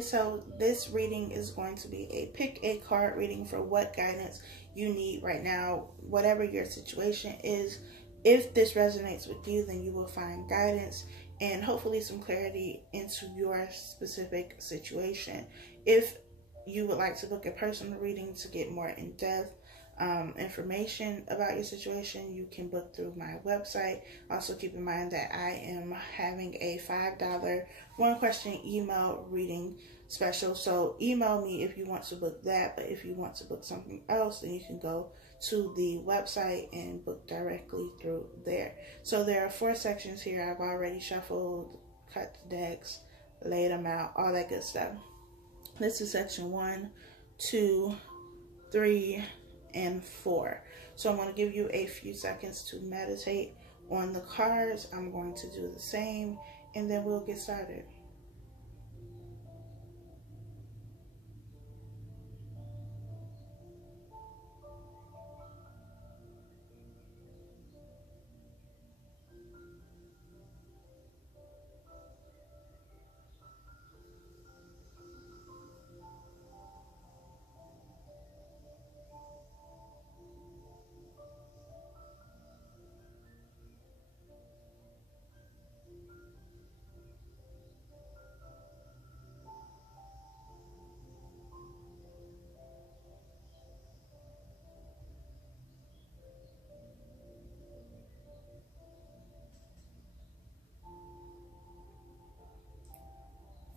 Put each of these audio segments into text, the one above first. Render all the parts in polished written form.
Okay, so this reading is going to be a pick a card reading for what guidance you need right now, whatever your situation is. If this resonates with you, then you will find guidance and hopefully some clarity into your specific situation. If you would like to book a personal reading to get more in-depth information about your situation, you can book through my website. Also keep in mind that I am having a $5 one question email reading special, so email me if you want to book that. But if you want to book something else, then you can go to the website and book directly through there. So there are 4 sections here. I've already shuffled, cut the decks, laid them out, all that good stuff. This is section 1, 2, 3, and 4. So I'm going to give you a few seconds to meditate on the cards. I'm going to do the same, and then we'll get started.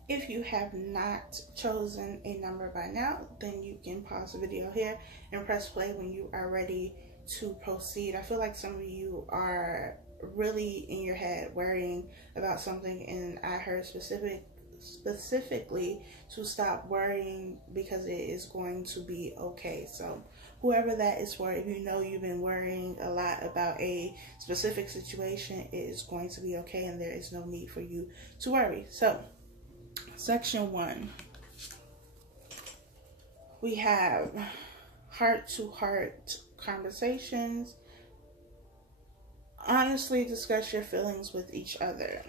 If you have not chosen a number by now, then you can pause the video here and press play when you are ready to proceed. I feel like some of you are really in your head worrying about something, and I heard specifically to stop worrying because it is going to be okay. So whoever that is for, if you know you've been worrying a lot about a specific situation, it is going to be okay, and there is no need for you to worry. So section 1, we have heart-to-heart conversations. Honestly discuss your feelings with each other.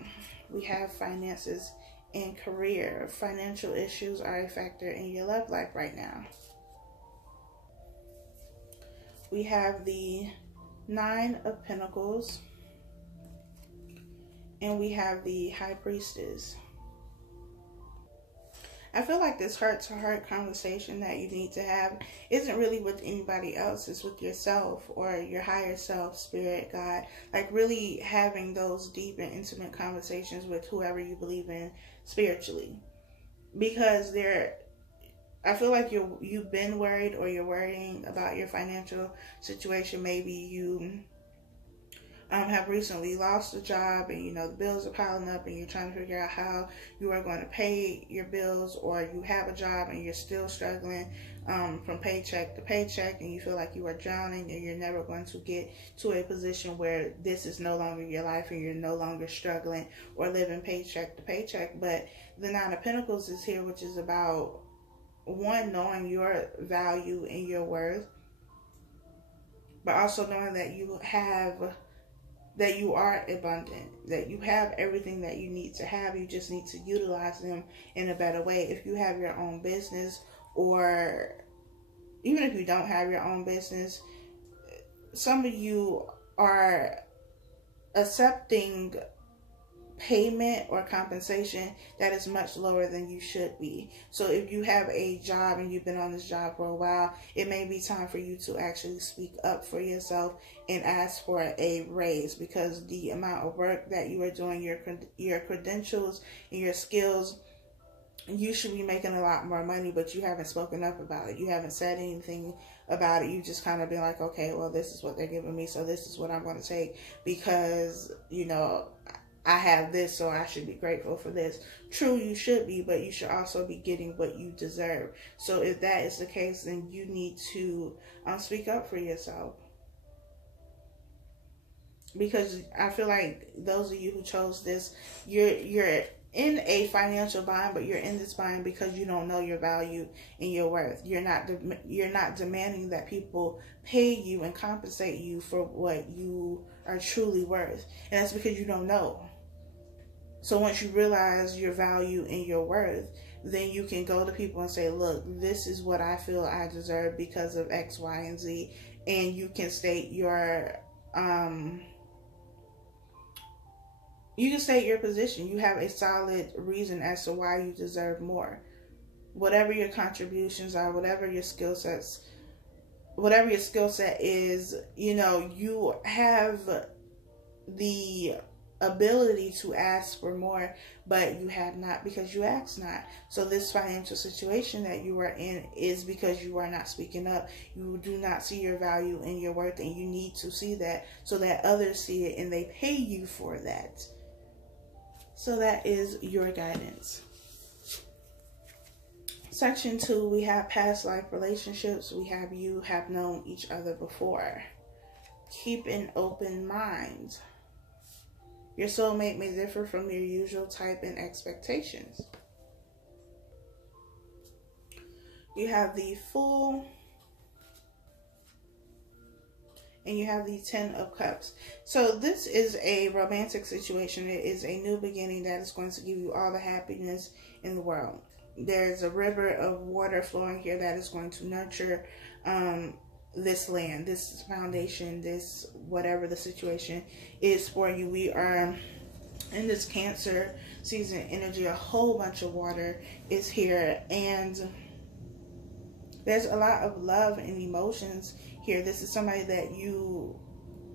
We have finances and career. Financial issues are a factor in your love life right now. We have the 9 of Pentacles, and we have the High Priestess. I feel like this heart-to-heart conversation that you need to have isn't really with anybody else. It's with yourself or your higher self, spirit, God. Like really having those deep and intimate conversations with whoever you believe in spiritually. Because I feel like you've been worried, or you're worrying about your financial situation. Maybe you have recently lost a job, and the bills are piling up, and you're trying to figure out how you are going to pay your bills, or you have a job and you're still struggling from paycheck to paycheck, and you feel like you are drowning and you're never going to get to a position where this is no longer your life and you're no longer struggling or living paycheck to paycheck. But the 9 of Pentacles is here, which is about, 1, knowing your value and your worth, but also knowing that you are abundant, that you have everything that you need to have. You just need to utilize them in a better way. If you have your own business, or even if you don't have your own business, some of you are accepting payment or compensation that is much lower than you should be. So if you have a job and you've been on this job for a while, it may be time for you to actually speak up for yourself and ask for a raise, because the amount of work that you are doing, your credentials and your skills, you should be making a lot more money, but you haven't spoken up about it. You haven't said anything about it. You just kind of been like, okay, well, this is what they're giving me, so this is what I'm going to take, because I have this, so I should be grateful for this. True, you should be, but you should also be getting what you deserve. So if that is the case, then you need to speak up for yourself. Because I feel like those of you who chose this, you're in a financial bind, but you're in this bind because you don't know your value and your worth. You're not demanding that people pay you and compensate you for what you are truly worth. And that's because you don't know. So once you realize your value and your worth, then you can go to people and say, look, this is what I feel I deserve because of X, Y, and Z. And you can state your position. You have a solid reason as to why you deserve more. Whatever your contributions are, whatever your skill set is, you have the ability to ask for more, but you have not because you asked not. So this financial situation that you are in is because you are not speaking up. You do not see your value and your worth, and you need to see that so that others see it and they pay you for that. So that is your guidance. Section 2, we have past life relationships. We have you have known each other before. Keep an open mind. Your soulmate may differ from your usual type and expectations. You have the Fool. And you have the 10 of Cups. So this is a romantic situation. It is a new beginning that is going to give you all the happiness in the world. There's a river of water flowing here that is going to nurture this land, this foundation, this whatever the situation is for you. We are in this Cancer season energy. A whole bunch of water is here, and there's a lot of love and emotions here. This is somebody that you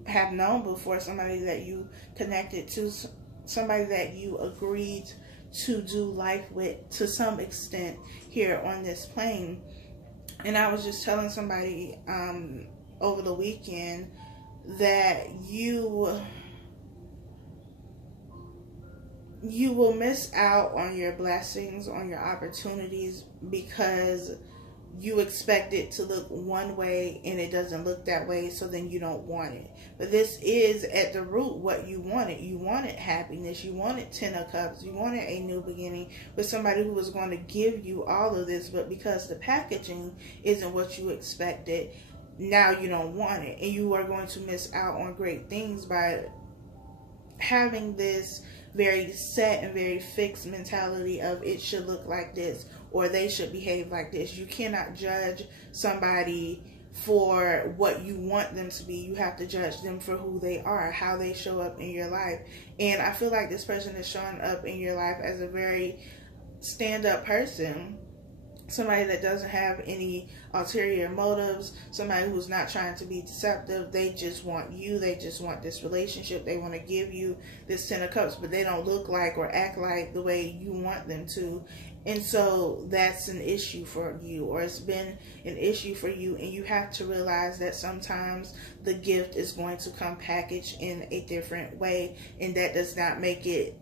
have known before, somebody that you connected to, somebody that you agreed to do life with to some extent here on this plane. And I was just telling somebody over the weekend that you will miss out on your blessings, on your opportunities, because you expect it to look one way and it doesn't look that way, so then you don't want it. But this is at the root what you wanted. You wanted happiness. You wanted 10 of Cups. You wanted a new beginning with somebody who was going to give you all of this, but because the packaging isn't what you expected, now you don't want it. And you are going to miss out on great things by having this very set and very fixed mentality of it should look like this, or they should behave like this. You cannot judge somebody for what you want them to be. You have to judge them for who they are, how they show up in your life. And I feel like this person is showing up in your life as a very stand-up person, somebody that doesn't have any ulterior motives, somebody who's not trying to be deceptive. They just want you. They just want this relationship. They want to give you this 10 of Cups, but they don't look like or act like the way you want them to. And so that's an issue for you, or it's been an issue for you. And you have to realize that sometimes the gift is going to come packaged in a different way, and that does not make it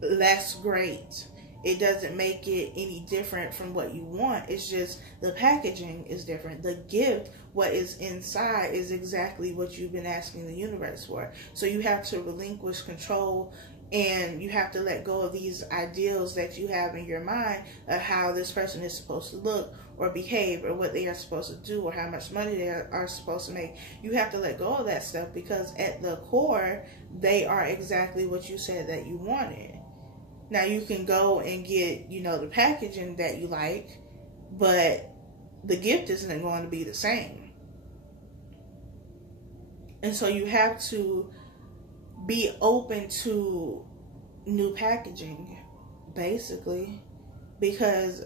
less great. It doesn't make it any different from what you want. It's just the packaging is different. The gift, what is inside, is exactly what you've been asking the universe for. So you have to relinquish control, and you have to let go of these ideals that you have in your mind of how this person is supposed to look or behave, or what they are supposed to do, or how much money they are supposed to make. You have to let go of that stuff, because at the core, they are exactly what you said that you wanted. Now you can go and get, the packaging that you like, but the gift isn't going to be the same. And so you have to be open to new packaging, basically, because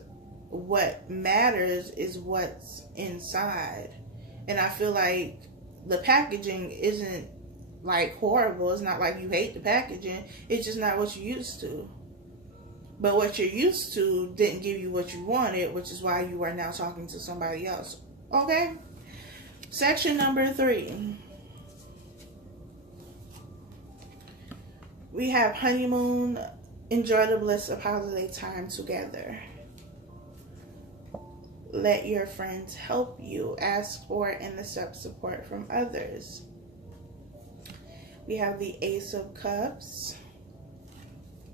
what matters is what's inside. And I feel like the packaging isn't like horrible. It's not like you hate the packaging. It's just not what you're used to. But what you're used to didn't give you what you wanted, which is why you are now talking to somebody else. Okay? Section number 3. We have honeymoon. Enjoy the bliss of holiday time together. Let your friends help you. Ask for and accept support from others. We have the Ace of Cups.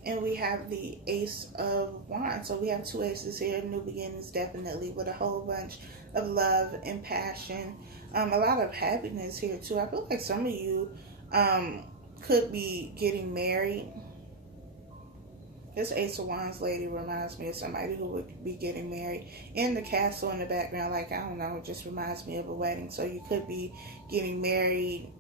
And we have the Ace of Wands. So we have 2 aces here. New beginnings, definitely, with a whole bunch of love and passion. A lot of happiness here, too. I feel like some of you could be getting married. This Ace of Wands lady reminds me of somebody who would be getting married. In the castle in the background, like, I don't know, it just reminds me of a wedding. So you could be getting married,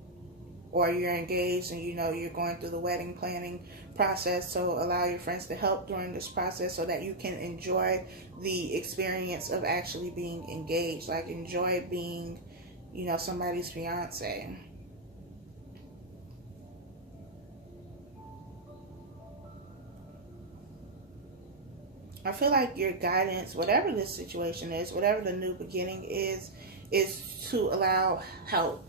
or you're engaged and you know you're going through the wedding planning process. So allow your friends to help during this process so that you can enjoy the experience of actually being engaged. Like, enjoy being, you know, somebody's fiance. I feel like your guidance, whatever this situation is, whatever the new beginning is to allow help.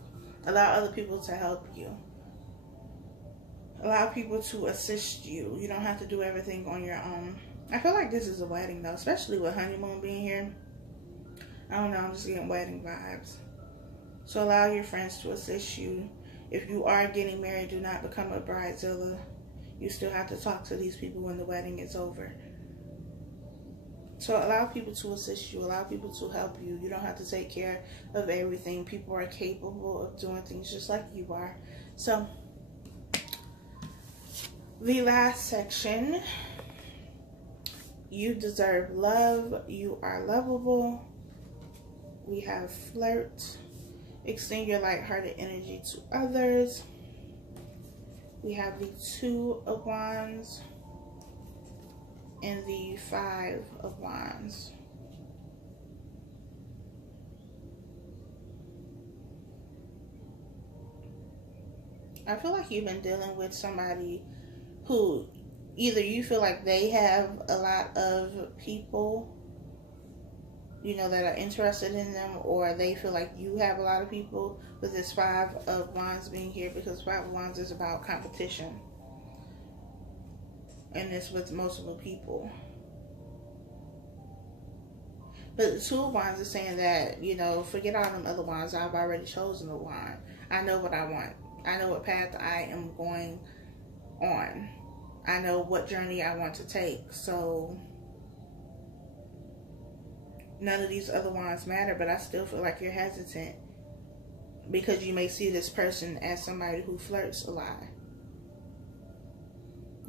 Allow other people to help you. Allow people to assist you. You don't have to do everything on your own. I feel like this is a wedding, though, especially with honeymoon being here. I don't know, I'm just getting wedding vibes. So allow your friends to assist you. If you are getting married, do not become a bridezilla. You still have to talk to these people when the wedding is over. So allow people to assist you. Allow people to help you. You don't have to take care of everything. People are capable of doing things just like you are. So the last section. You deserve love. You are lovable. We have flirt. Extend your lighthearted energy to others. We have the Two of Wands and the Five of Wands. I feel like you've been dealing with somebody who either you feel like they have a lot of people, you know, that are interested in them, or they feel like you have a lot of people, with this Five of Wands being here, because Five of Wands is about competition. And it's with multiple people. But the Two of Wands is saying that, you know, forget all them other wands. I've already chosen a wand. I know what I want. I know what path I am going on. I know what journey I want to take. So none of these other wands matter, but I still feel like you're hesitant because you may see this person as somebody who flirts a lot.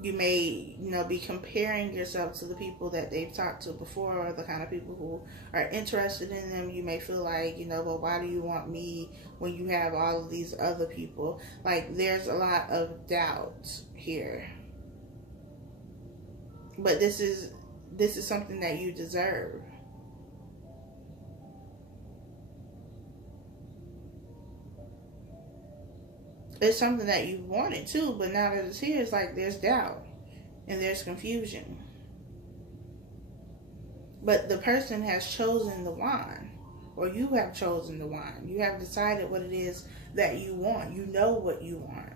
You may, you know, be comparing yourself to the people that they've talked to before, or the kind of people who are interested in them. You may feel like, you know, well, why do you want me when you have all of these other people? Like, there's a lot of doubt here. But this is something that you deserve. It's something that you wanted too, but now that it's here, it's like there's doubt and there's confusion. But the person has chosen the wand, or you have chosen the wand. You have decided what it is that you want. You know what you want.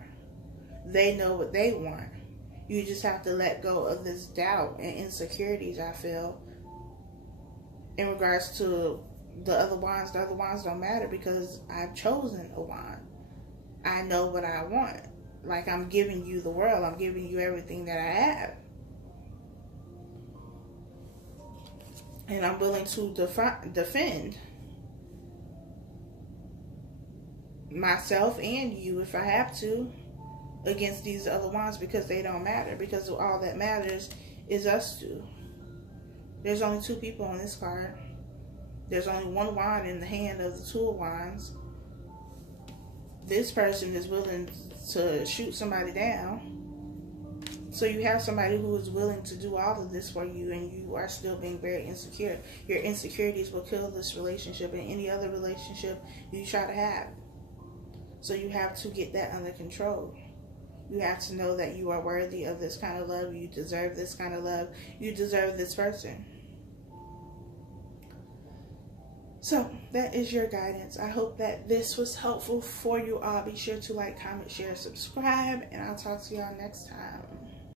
They know what they want. You just have to let go of this doubt and insecurities, I feel, in regards to the other wands. The other wands don't matter because I've chosen a wand. I know what I want. Like, I'm giving you the world. I'm giving you everything that I have. And I'm willing to defend myself and you, if I have to, against these other wands, because they don't matter. Because all that matters is us two. There's only two people on this card. There's only one wand in the hand of the Two of Wands. This person is willing to shoot somebody down. So you have somebody who is willing to do all of this for you, and you are still being very insecure. Your insecurities will kill this relationship and any other relationship you try to have. So you have to get that under control. You have to know that you are worthy of this kind of love. You deserve this kind of love. You deserve this person. So that is your guidance. I hope that this was helpful for you all. Be sure to like, comment, share, subscribe, and I'll talk to y'all next time.